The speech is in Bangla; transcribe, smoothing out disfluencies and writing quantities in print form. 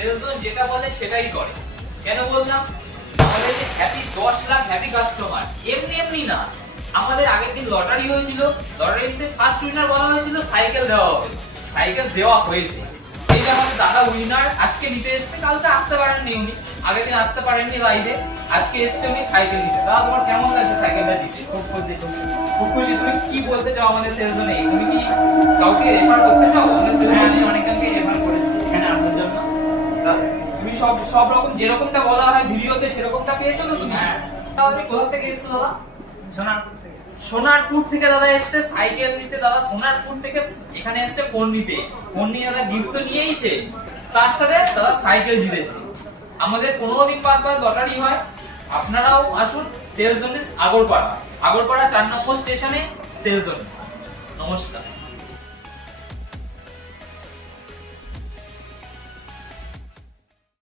সেলসম্যান যেটা বলে সেটাই করে। কেন বললাম? আমাদের যে হ্যাপি 10 লাখ হ্যাপি কাস্টমার এমনি এমনি না। আমাদের আগের দিন লটারি হয়েছিল, লটারিতে ফার্স্ট উইনার বলা হয়েছিল সাইকেল দেওয়া হবে, সাইকেল দেওয়া হয়েছে। এই যে আমাদের দাদা উইনার আজকে নিতে এসেছে, কালকে আসতে পারেননি উনি, আগের দিন আসতে পারেননি লাইভে, আজকে এসেছে উনি সাইকেল নিতে। দাদা তোমার কেমন লাগছে সাইকেলটা জিতে? খুব খুশি, খুব খুশি। খুব খুশি। তুমি কি বলতে চাও আমাদের সেলসম্যানে? তুমি কি কাউকে রেফার করতে চাও আমাদের হ্যাঁ, আমি সেলসম্যানে? অনেকজনকে রেফার করেছি এখানে আসার জন্য। তুমি সব সব রকম যেরকমটা বলা হয় ভিডিওতে সেরকমটা পেয়েছো তো তুমি? হ্যাঁ। তাহলে কোথা থেকে এসেছো দাদা? সোনারপুর থেকে। সোনারপুর থেকে দাদা এসছে সাইকেল নিতে। দাদা সোনারপুর থেকে এখানে এসছে ফোন নিতে, ফোন নিয়ে দাদা গিফট তো নিয়েই সে, তার সাথে দাদা সাইকেল জিতেছে। আমাদের 15 দিন পর লটারি হয়, আপনারাও আসুন সেলস জোনের আগরপাড়া 4 নম্বর স্টেশনে সেলস জোন। নমস্কার।